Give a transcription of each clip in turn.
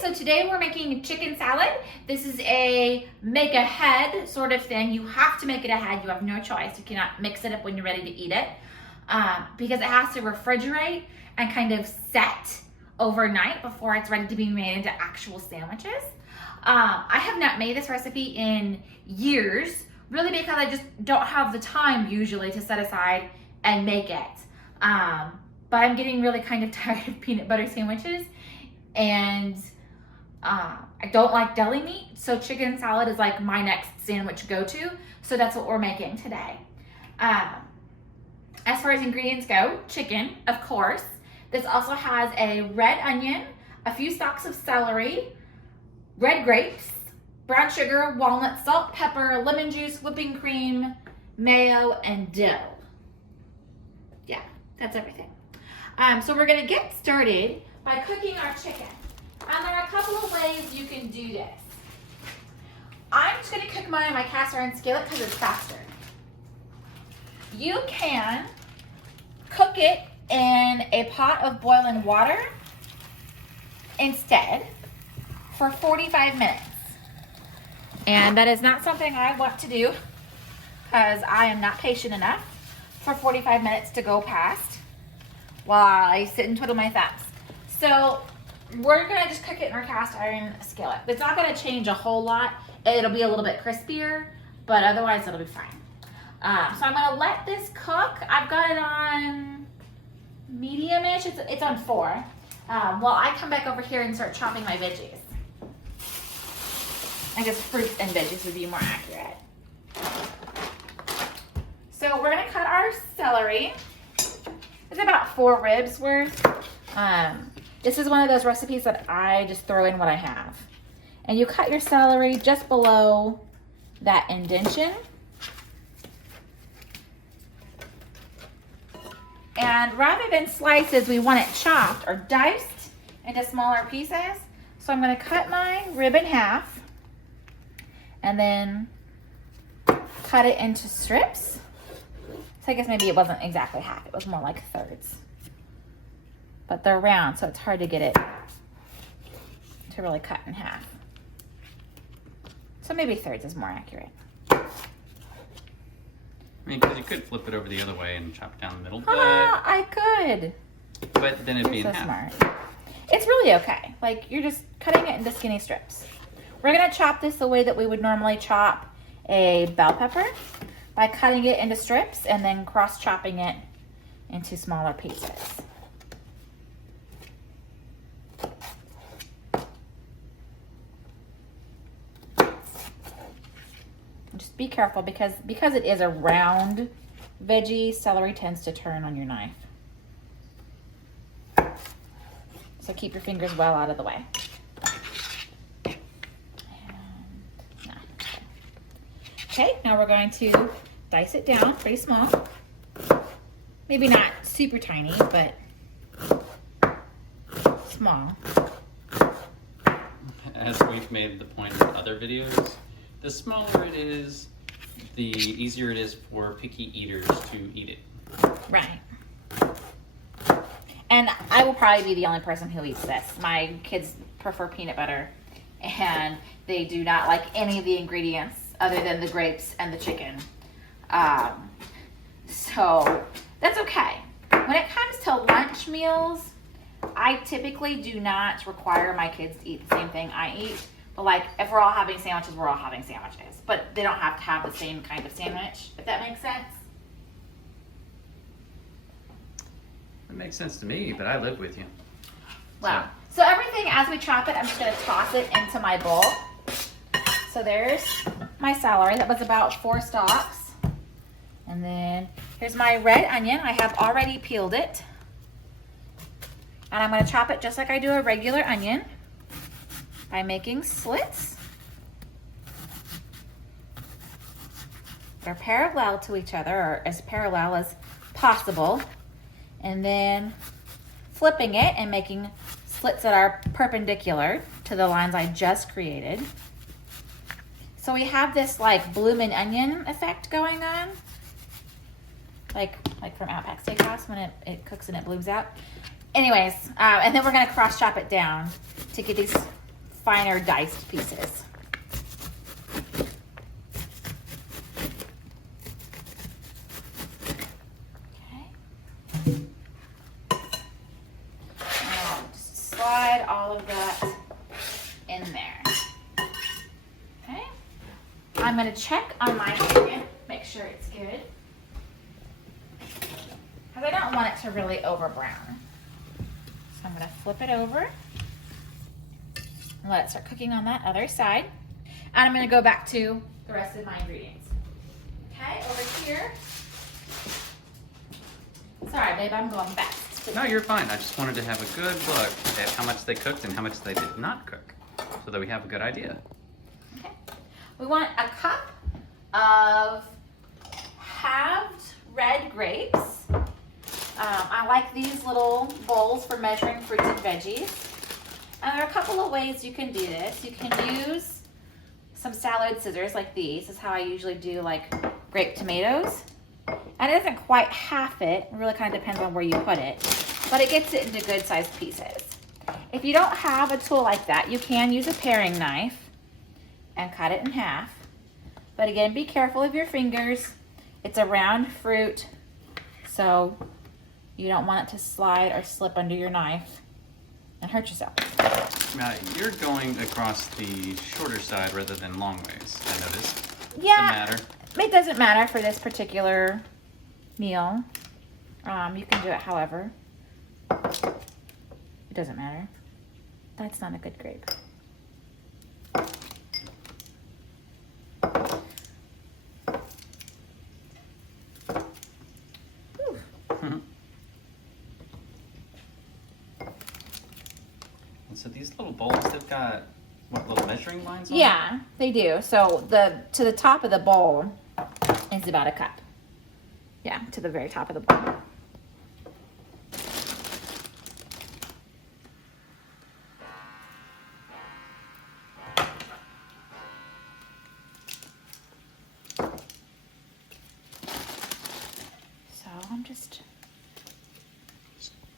so today we're making chicken salad. This is a make ahead sort of thing. You have to make it ahead. You have no choice. You cannot mix it up when you're ready to eat it because it has to refrigerate and kind of set overnight before it's ready to be made into actual sandwiches. I have not made this recipe in years, really because I just don't have the time usually to set aside and make it. But I'm getting really kind of tired of peanut butter sandwiches, and I don't like deli meat, so chicken salad is like my next sandwich go-to, so that's what we're making today. As far as ingredients go, chicken, of course. This also has a red onion, a few stalks of celery, red grapes, brown sugar, walnuts, salt, pepper, lemon juice, whipping cream, mayo, and dill. Yeah, that's everything. So we're gonna get started by cooking our chicken. And there are a couple of ways you can do this. I'm just gonna cook mine in my cast iron skillet because it's faster. You can cook it in a pot of boiling water instead for 45 minutes. And that is not something I want to do because I am not patient enough for 45 minutes to go past while I sit and twiddle my thumbs. So we're gonna just cook it in our cast iron skillet. It's not gonna change a whole lot. It'll be a little bit crispier, but otherwise it'll be fine. So I'm gonna let this cook. I've got it on medium-ish. It's on 4. While I come back over here and start chopping my veggies. I guess fruits and veggies would be more accurate. So we're gonna cut our celery. It's about 4 ribs worth. This is one of those recipes that I just throw in what I have. And you cut your celery just below that indentation. And rather than slices, we want it chopped or diced into smaller pieces. So I'm gonna cut my rib in half and then cut it into strips. So I guess maybe it wasn't exactly half, it was more like thirds. But they're round, so it's hard to get it to really cut in half. So maybe thirds is more accurate. I mean, because you could flip it over the other way and chop it down the middle, but... I could. But then it'd be in so half. Smart. It's really okay. Like, you're just cutting it into skinny strips. We're gonna chop this the way that we would normally chop a bell pepper, by cutting it into strips and then cross-chopping it into smaller pieces. Just be careful because it is a round veggie, celery tends to turn on your knife. So keep your fingers well out of the way. Okay, now we're going to dice it down pretty small. Maybe not super tiny, but small. As we've made the point in other videos, the smaller it is, the easier it is for picky eaters to eat it. Right. And I will probably be the only person who eats this. My kids prefer peanut butter, and they do not like any of the ingredients other than the grapes and the chicken. So that's okay. When it comes to lunch meals, I typically do not require my kids to eat the same thing I eat. But like, if we're all having sandwiches, we're all having sandwiches. But they don't have to have the same kind of sandwich, if that makes sense. It makes sense to me, but I live with you. Wow. So everything, as we chop it, I'm just gonna toss it into my bowl. So there's my celery. That was about 4 stalks. And then here's my red onion. I have already peeled it. And I'm gonna chop it just like I do a regular onion by making slits. They're parallel to each other, or as parallel as possible. And then flipping it and making slits that are perpendicular to the lines I just created. So we have this like bloomin' onion effect going on. Like from Outback Steakhouse when it cooks and it blooms out. Anyways, and then we're gonna cross chop it down to get these finer diced pieces. Just slide all of that in there. Okay. I'm going to check on my chicken, make sure it's good. Because I don't want it to really over brown. So I'm going to flip it over and let it start cooking on that other side. And I'm going to go back to the rest of my ingredients. Okay, over here. Sorry, babe, I'm going fast. No, you're fine. I just wanted to have a good look at how much they cooked and how much they did not cook, so that we have a good idea. Okay. We want a cup of halved red grapes. I like these little bowls for measuring fruits and veggies. And there are a couple of ways you can do this. You can use some salad scissors like these. This is how I usually do like grape tomatoes. And it doesn't quite half it. It really kind of depends on where you put it. But it gets it into good sized pieces. If you don't have a tool like that, you can use a paring knife and cut it in half. But again, be careful of your fingers. It's a round fruit, so you don't want it to slide or slip under your knife and hurt yourself. Now, you're going across the shorter side rather than long ways, I noticed. Yeah, Doesn't matter. It doesn't matter for this particular meal. You can do it however. It doesn't matter. That's not a good grape. And so these little bowls, they've got, what, little measuring lines on Yeah, they do. So to the top of the bowl is about a cup. Yeah, to the very top of the bowl. So I'm just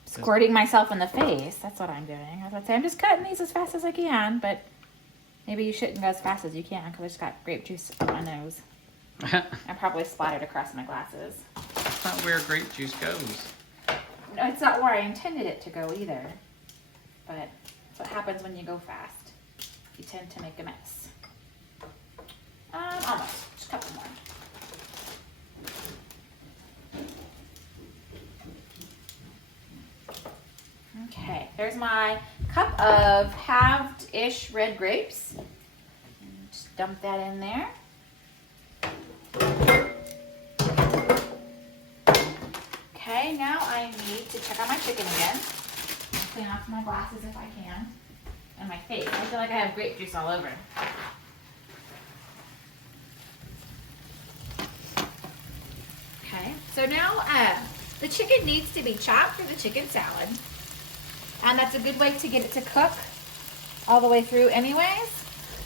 squirting myself in the face. That's what I'm doing. I was about to say, I'm just cutting these as fast as I can, but maybe you shouldn't go as fast as you can because I just got grape juice on my nose. I probably splattered across my glasses. That's not where grape juice goes. No, it's not where I intended it to go either. But that's what happens when you go fast. You tend to make a mess. Almost. Just a couple more. Okay, there's my cup of halved-ish red grapes. Just dump that in there. Okay, now I need to check out my chicken again. And clean off my glasses if I can. And my face. I feel like I have grape juice all over. Okay, so now the chicken needs to be chopped for the chicken salad. And that's a good way to get it to cook all the way through anyways.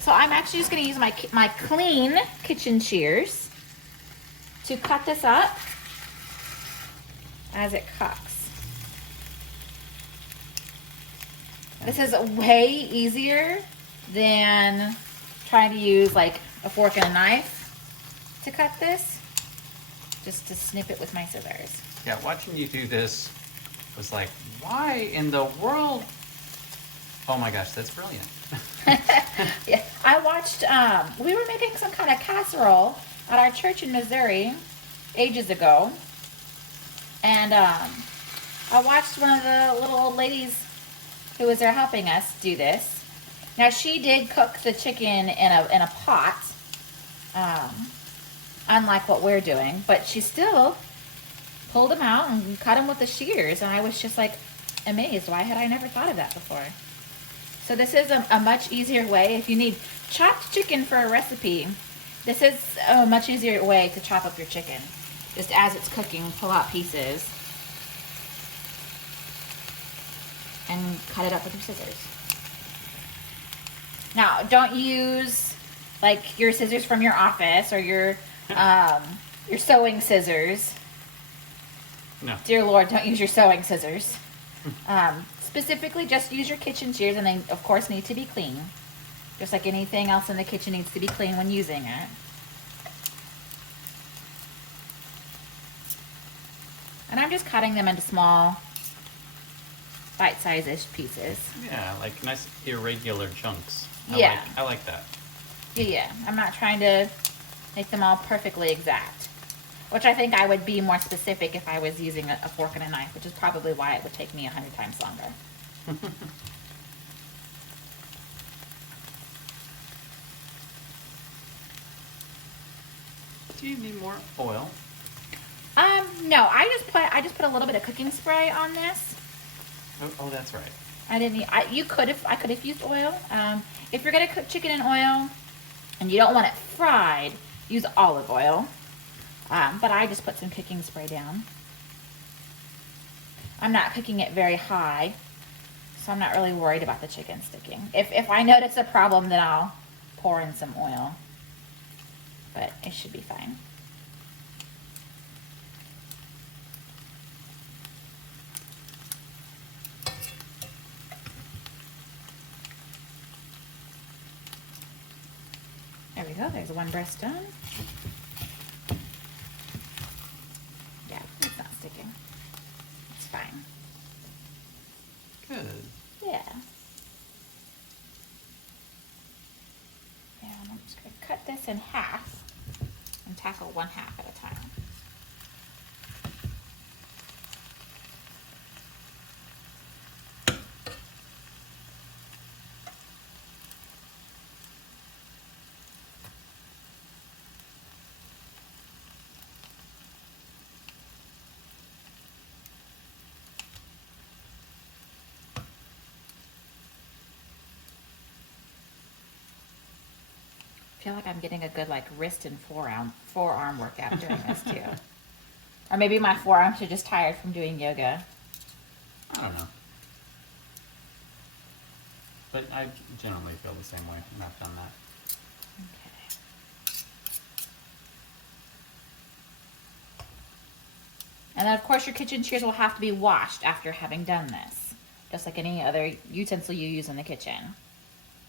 So I'm actually just going to use my clean kitchen shears to cut this up as it cooks. This is way easier than trying to use like a fork and a knife to cut this. Just to snip it with my scissors. Yeah, watching you do this was like, why in the world? Oh my gosh, that's brilliant. Yeah, I watched, we were making some kind of casserole at our church in Missouri ages ago. And I watched one of the little old ladies who was there helping us do this. Now she did cook the chicken in a pot, unlike what we're doing, but she still pulled them out and cut them with the shears, and I was just like amazed. Why had I never thought of that before? So this is a much easier way. If you need chopped chicken for a recipe, this is a much easier way to chop up your chicken. Just as it's cooking, pull out pieces and cut it up with your scissors. Now, don't use like your scissors from your office or your sewing scissors. No. Dear Lord, don't use your sewing scissors. Specifically, just use your kitchen shears, and they, of course, need to be clean. Just like anything else in the kitchen needs to be clean when using it. And I'm just cutting them into small, bite-sized pieces. Yeah, like nice irregular chunks. Yeah. I like that. Yeah. I'm not trying to make them all perfectly exact. Which I think I would be more specific if I was using a fork and a knife, which is probably why it would take me 100 times longer. Do you need more oil? No, I just put a little bit of cooking spray on this. Oh, that's right. I didn't. I could have used oil. If you're gonna cook chicken in oil and you don't want it fried, use olive oil. But I just put some cooking spray down. I'm not cooking it very high, so I'm not really worried about the chicken sticking. If I notice a problem, then I'll pour in some oil. But it should be fine. There we go. There's one breast done. Yeah, it's not sticking. It's fine. Good. Yeah. And I'm just going to cut this in half and tackle one half at a time. I feel like I'm getting a good like wrist and forearm workout doing this too. Or maybe my forearms are just tired from doing yoga. I don't know. But I generally feel the same way when I've done that. Okay. And then of course your kitchen shears will have to be washed after having done this. Just like any other utensil you use in the kitchen.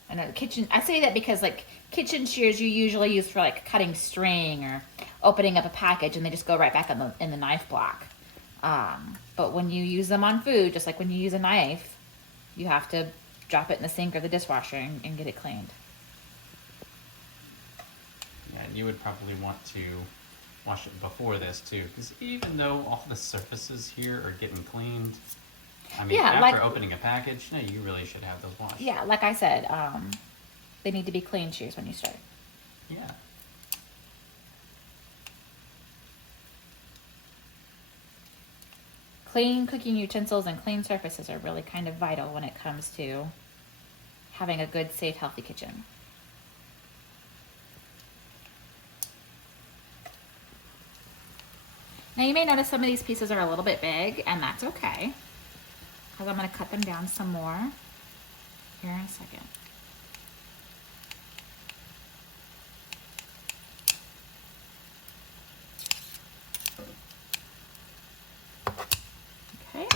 And the kitchen, I say that because like kitchen shears you usually use for like cutting string or opening up a package, and they just go right back in the knife block. But when you use them on food, just like when you use a knife, you have to drop it in the sink or the dishwasher and get it cleaned. Yeah, and you would probably want to wash it before this too, because even though all the surfaces here are getting cleaned, I mean, Yeah, after like, opening a package, no, you really should have those washed. Yeah, like I said, they need to be clean shears when you start. Yeah. Clean cooking utensils and clean surfaces are really kind of vital when it comes to having a good, safe, healthy kitchen. Now you may notice some of these pieces are a little bit big, and that's okay, because I'm going to cut them down some more here in a second. Okay.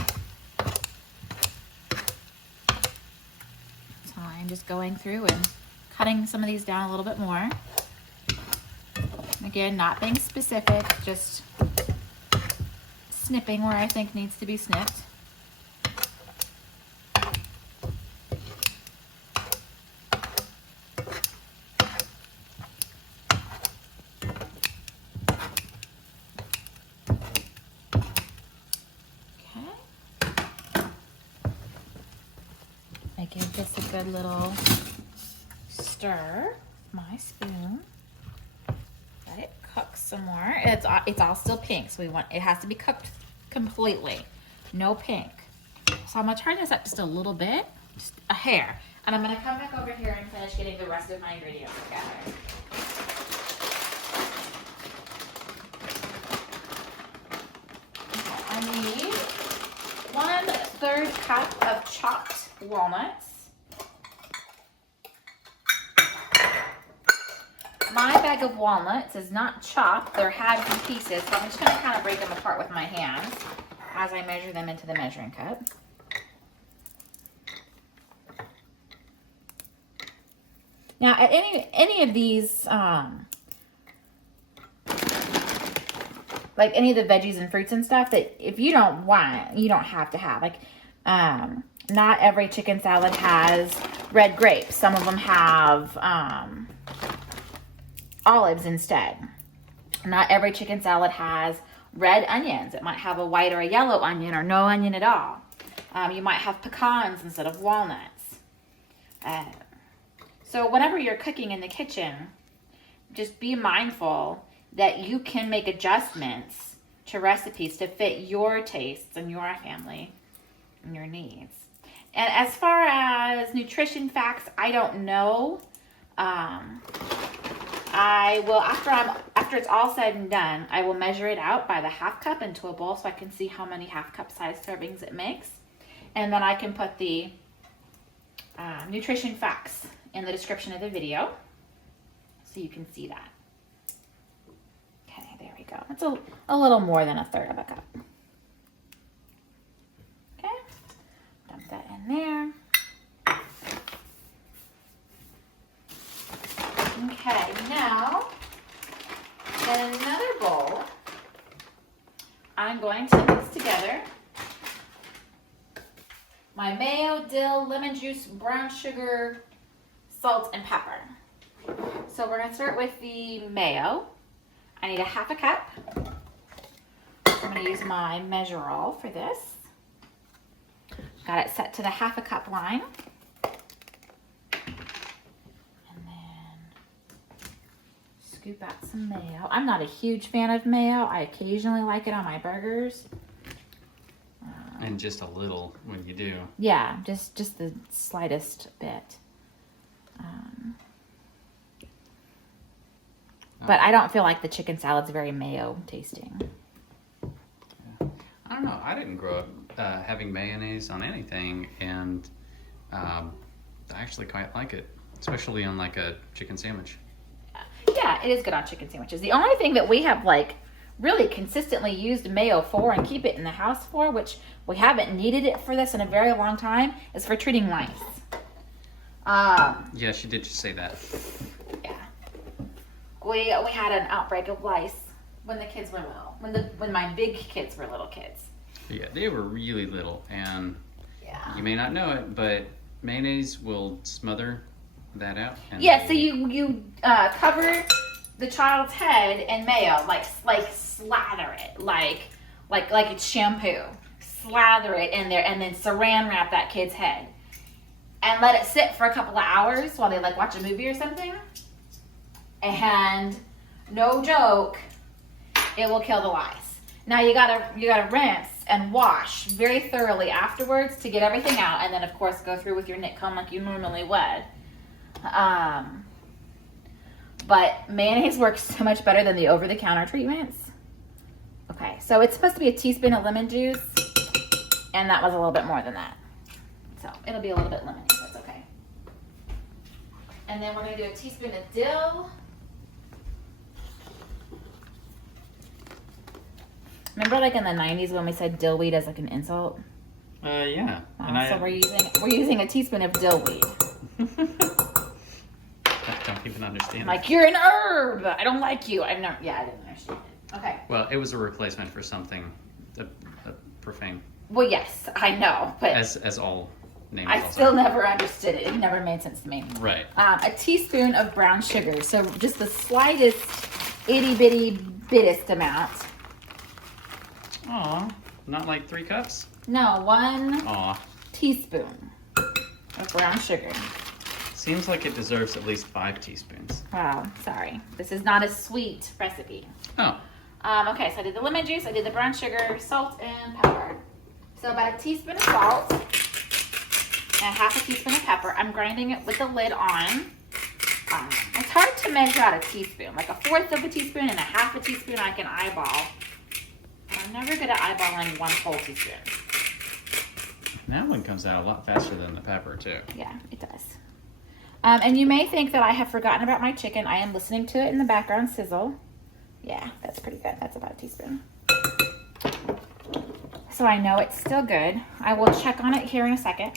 So I'm just going through and cutting some of these down a little bit more. Again, not being specific, just snipping where I think needs to be snipped. I give this a good little stir with my spoon. Let it cook some more. It's all still pink, so it has to be cooked completely. No pink. So I'm gonna turn this up just a little bit, just a hair. And I'm gonna come back over here and finish getting the rest of my ingredients together. Okay, I need 1/3 cup of chopped walnuts. My bag of walnuts is not chopped, they're halved in pieces, so I'm just going to kind of break them apart with my hands as I measure them into the measuring cup. Now, at any of these, like any of the veggies and fruits and stuff, that if you don't want, you don't have to have. Like, not every chicken salad has red grapes. Some of them have olives instead. Not every chicken salad has red onions. It might have a white or a yellow onion or no onion at all. You might have pecans instead of walnuts. So whenever you're cooking in the kitchen, just be mindful that you can make adjustments to recipes to fit your tastes and your family and your needs. And as far as nutrition facts, I don't know. I will, after it's all said and done, I will measure it out by the half cup into a bowl so I can see how many half cup size servings it makes. And then I can put the nutrition facts in the description of the video so you can see that. Okay, there we go. It's a little more than a third of a cup. Okay, dump that in there. Okay, now in another bowl, I'm going to mix together my mayo, dill, lemon juice, brown sugar, salt, and pepper. So we're going to start with the mayo. I need a half a cup. I'm going to use my measure-all for this. Got it set to the half a cup line. And then scoop out some mayo. I'm not a huge fan of mayo. I occasionally like it on my burgers. And just a little when you do. Yeah, just the slightest bit. But I don't feel like the chicken salad's very mayo tasting. I don't know. I didn't grow up having mayonnaise on anything, and I actually quite like it, especially on like a chicken sandwich. Yeah, it is good on chicken sandwiches. The only thing that we have like really consistently used mayo for and keep it in the house for, which we haven't needed it for this in a very long time, is for treating lice. Yeah, she did just say that. Yeah. We had an outbreak of lice when the kids were little, when my big kids were little kids. Yeah, they were really little, and yeah, you may not know it, but mayonnaise will smother that out. And yeah, so you cover the child's head in mayo, like slather it, like it's shampoo. Slather it in there, and then saran wrap that kid's head, and let it sit for a couple of hours while they like watch a movie or something. And no joke, it will kill the lice. Now you gotta rinse and wash very thoroughly afterwards to get everything out, and then of course go through with your knit comb like you normally would. But mayonnaise works so much better than the over-the-counter treatments. Okay, so it's supposed to be a teaspoon of lemon juice, and that was a little bit more than that. So it'll be a little bit lemony, that's okay. And then we're gonna do a teaspoon of dill. Remember like in the 90s when we said dill weed as like an insult? Yeah. So we're using a teaspoon of dill weed. I don't even understand. Like, you're an herb. I don't like you. I didn't understand it. Okay. Well, it was a replacement for something profane. Well, yes, I know, but as all names. I still never understood it. It never made sense to me. Right. A teaspoon of brown sugar. So just the slightest itty bitty bittest amount. Aw, not like 3 cups? No, 1 Aw. teaspoon of brown sugar. Seems like it deserves at least 5 teaspoons. Wow, sorry. This is not a sweet recipe. Oh. Okay, so I did the lemon juice, I did the brown sugar, salt, and pepper. So about a teaspoon of salt and half a teaspoon of pepper. I'm grinding it with the lid on. It's hard to measure out a teaspoon. Like a fourth of a teaspoon and a half a teaspoon I can eyeball. But I'm never good at eyeballing 1 whole teaspoon. That one comes out a lot faster than the pepper, too. Yeah, it does. And you may think that I have forgotten about my chicken. I am listening to it in the background sizzle. Yeah, that's pretty good. That's about a teaspoon. So I know it's still good. I will check on it here in a second.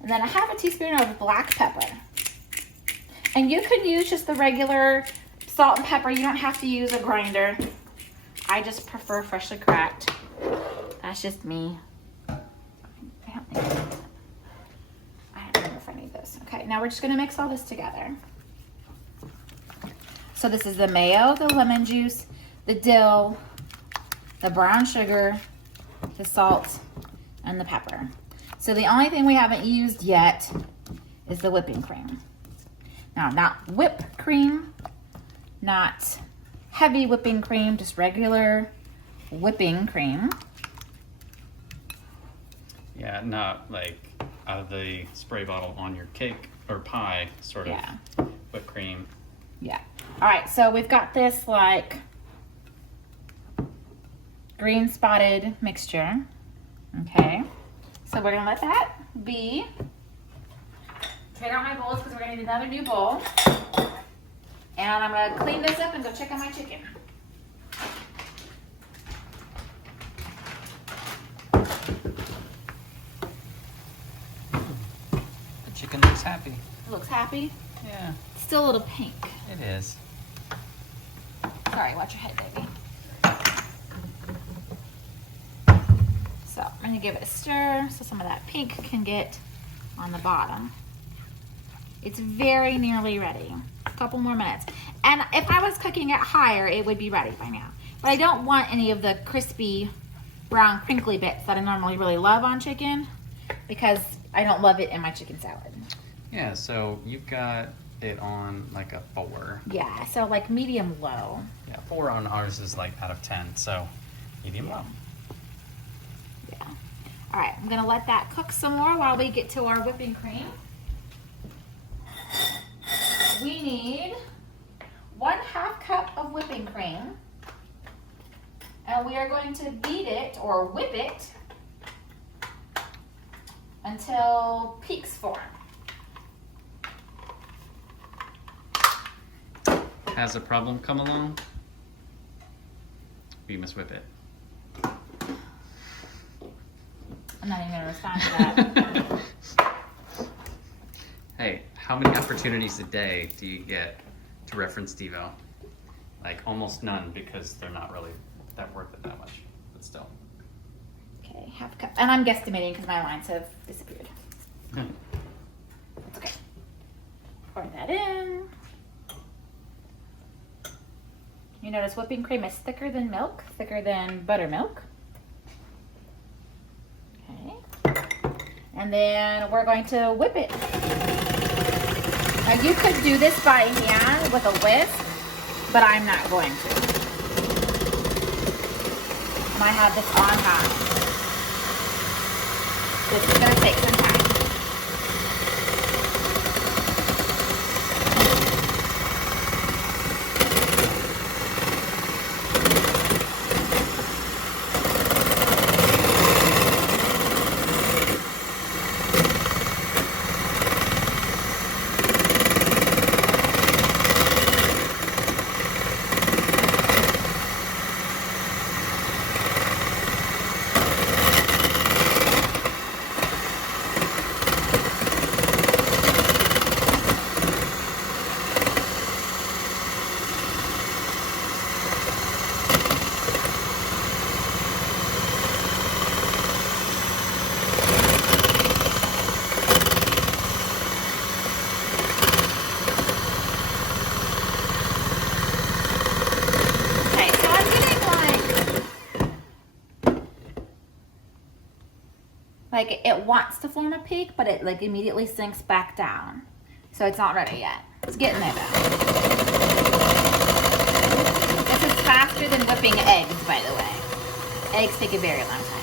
And then I have a teaspoon of black pepper. And you could use just the regular salt and pepper. You don't have to use a grinder. I just prefer freshly cracked. That's just me. I don't know if I need this. Okay, now we're just gonna mix all this together. So this is the mayo, the lemon juice, the dill, the brown sugar, the salt, and the pepper. So the only thing we haven't used yet is the whipping cream. Now, not whipped cream, not heavy whipping cream, just regular whipping cream. Yeah, not like out of the spray bottle on your cake or pie sort of whipped cream. Yeah. All right, so we've got this like green spotted mixture. Okay. So we're gonna let that be. Trade out my bowls because we're gonna need another new bowl. And I'm gonna clean this up and go check on my chicken. The chicken looks happy. It looks happy. Yeah. It's still a little pink. It is. Sorry, watch your head, baby. So I'm gonna give it a stir so some of that pink can get on the bottom. It's very nearly ready. A couple more minutes. And if I was cooking it higher, it would be ready by now. But I don't want any of the crispy, brown, crinkly bits that I normally really love on chicken because I don't love it in my chicken salad. Yeah, so you've got it on like a 4. Yeah, so like medium low. Yeah, 4 on ours is like out of 10, so medium low. Yeah. All right, I'm gonna let that cook some more while we get to our whipping cream. We need 1/2 cup of whipping cream. And we are going to beat it or whip it until peaks form. Has a problem come along? We must whip it. I'm not even gonna respond to that. Hey, how many opportunities a day do you get to reference Devo? Like almost none because they're not really that worth it that much, but still. Okay, 1/2 cup. And I'm guesstimating because my lines have disappeared. That's okay. Pour that in. You notice whipping cream is thicker than milk, thicker than buttermilk. Okay. And then we're going to whip it. Now you could do this by hand with a whisk, but I'm not going to. And I have this on high. This is going to take some time. Like it wants to form a peak, but it like immediately sinks back down. So it's not ready yet. It's getting there though. This is faster than whipping eggs, by the way. Eggs take a very long time.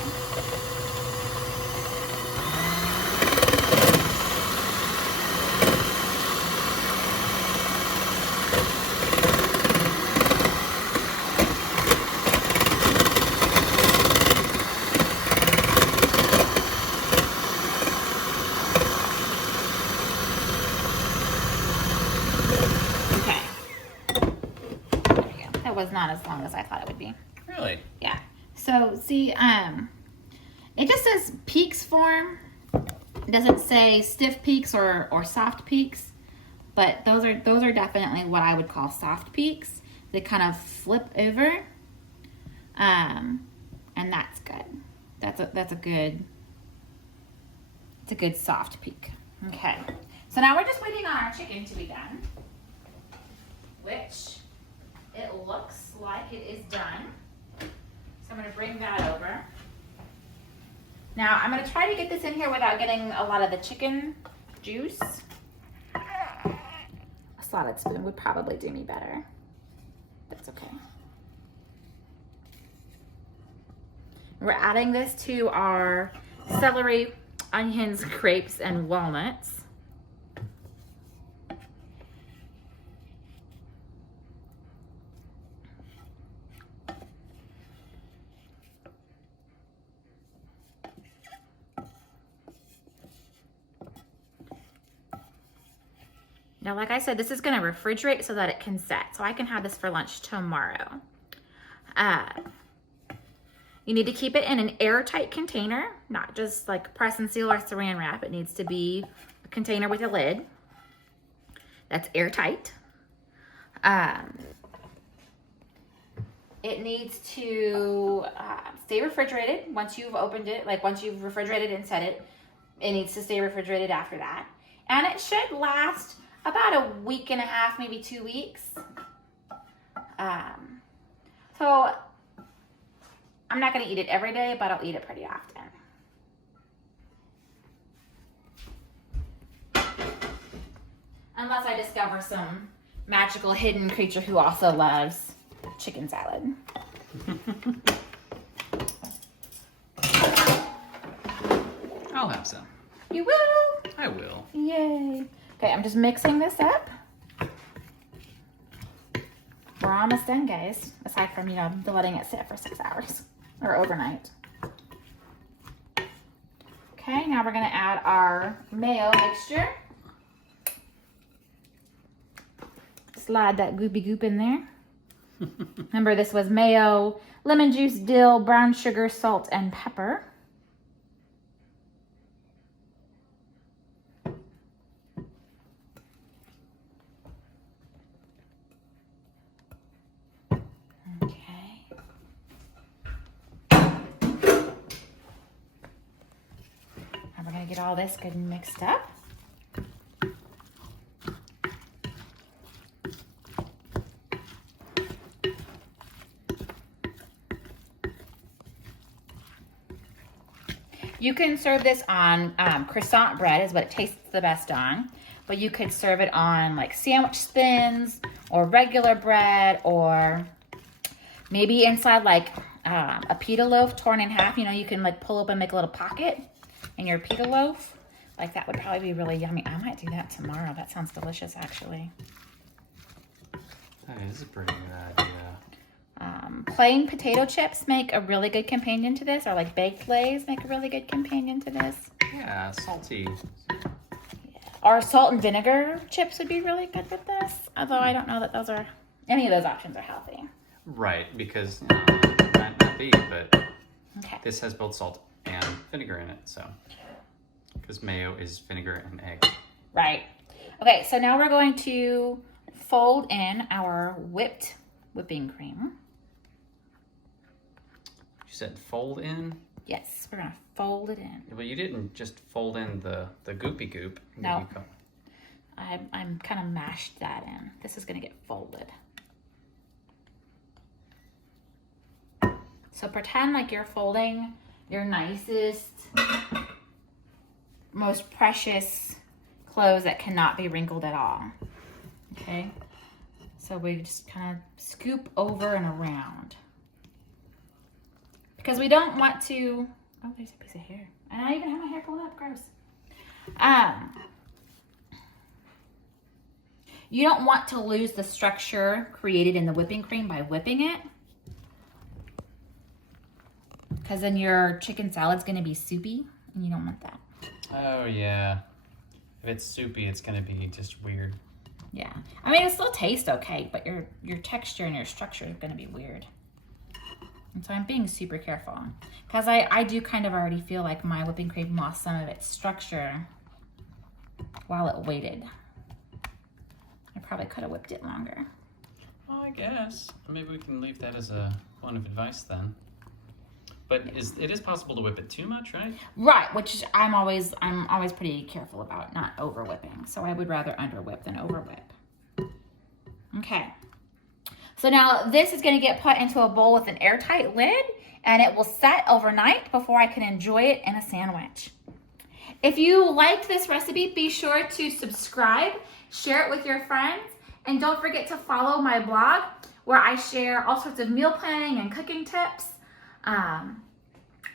Was not as long as I thought it would be. Really? Yeah. So see, it just says peaks form. It doesn't say stiff peaks or soft peaks. But those are definitely what I would call soft peaks. They kind of flip over, and that's good. It's a good soft peak. Okay, so now we're just waiting on our chicken to be done, which it looks like it is done. So I'm gonna bring that over. Now I'm gonna try to get this in here without getting a lot of the chicken juice. A slotted spoon would probably do me better. That's okay. We're adding this to our celery, onions, grapes, and walnuts. Now, like I said, this is gonna refrigerate so that it can set. So I can have this for lunch tomorrow. You need to keep it in an airtight container, not just like press and seal or saran wrap. It needs to be a container with a lid that's airtight. It needs to stay refrigerated once you've opened it, like once you've refrigerated and set it. It needs to stay refrigerated after that. And it should last about a week and a half, maybe 2 weeks. So I'm not gonna eat it every day, but I'll eat it pretty often. Unless I discover some magical hidden creature who also loves chicken salad. I'll have some. You will? I will. Yay. Okay, I'm just mixing this up. We're almost done, guys. Aside from, the letting it sit for 6 hours or overnight. Okay, now we're gonna add our mayo mixture. Slide that goopy goop in there. Remember, this was mayo, lemon juice, dill, brown sugar, salt, and pepper. Get all this good and mixed up. You can serve this on croissant bread is what it tastes the best on, but you could serve it on like sandwich thins or regular bread, or maybe inside like a pita loaf torn in half. You can like pull up and make a little pocket in your pita loaf. Like that would probably be really yummy. I might do that tomorrow. That sounds delicious, actually. That is a pretty good idea. Plain potato chips make a really good companion to this, or like baked Lays make a really good companion to this. Yeah, salty. Yeah. Or salt and vinegar chips would be really good with this. Although I don't know that any of those options are healthy. Right, because it might not be, but okay. This has both salt and vinegar in it, so because mayo is vinegar and egg. Right. Okay, so now we're going to fold in our whipping cream. You said fold in? Yes, we're gonna fold it in. Well, you didn't just fold in the goopy goop. No. I'm kind of mashed that in. This is gonna get folded. So pretend like you're folding your nicest, most precious clothes that cannot be wrinkled at all. Okay? So we just kind of scoop over and around. Because we don't want to, oh, there's a piece of hair. I don't even have my hair pulled up, gross. You don't want to lose the structure created in the whipping cream by whipping it. Because then your chicken salad's going to be soupy, and you don't want that. Oh, yeah. If it's soupy, it's going to be just weird. Yeah. I mean, it'll still taste okay, but your texture and your structure is going to be weird. And so I'm being super careful. Because I do kind of already feel like my whipping cream lost some of its structure while it waited. probably could have whipped it longer. Well, I guess maybe we can leave that as a point of advice then. But it is possible to whip it too much, right? Right, which I'm always pretty careful about not over whipping. So I would rather under whip than over whip. Okay. So now this is going to get put into a bowl with an airtight lid, and it will set overnight before I can enjoy it in a sandwich. If you liked this recipe, be sure to subscribe, share it with your friends, and don't forget to follow my blog where I share all sorts of meal planning and cooking tips,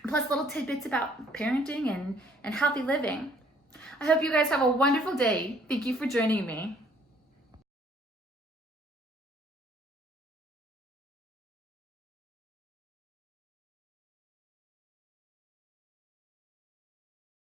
plus little tidbits about parenting and healthy living. I hope you guys have a wonderful day. Thank you for joining me.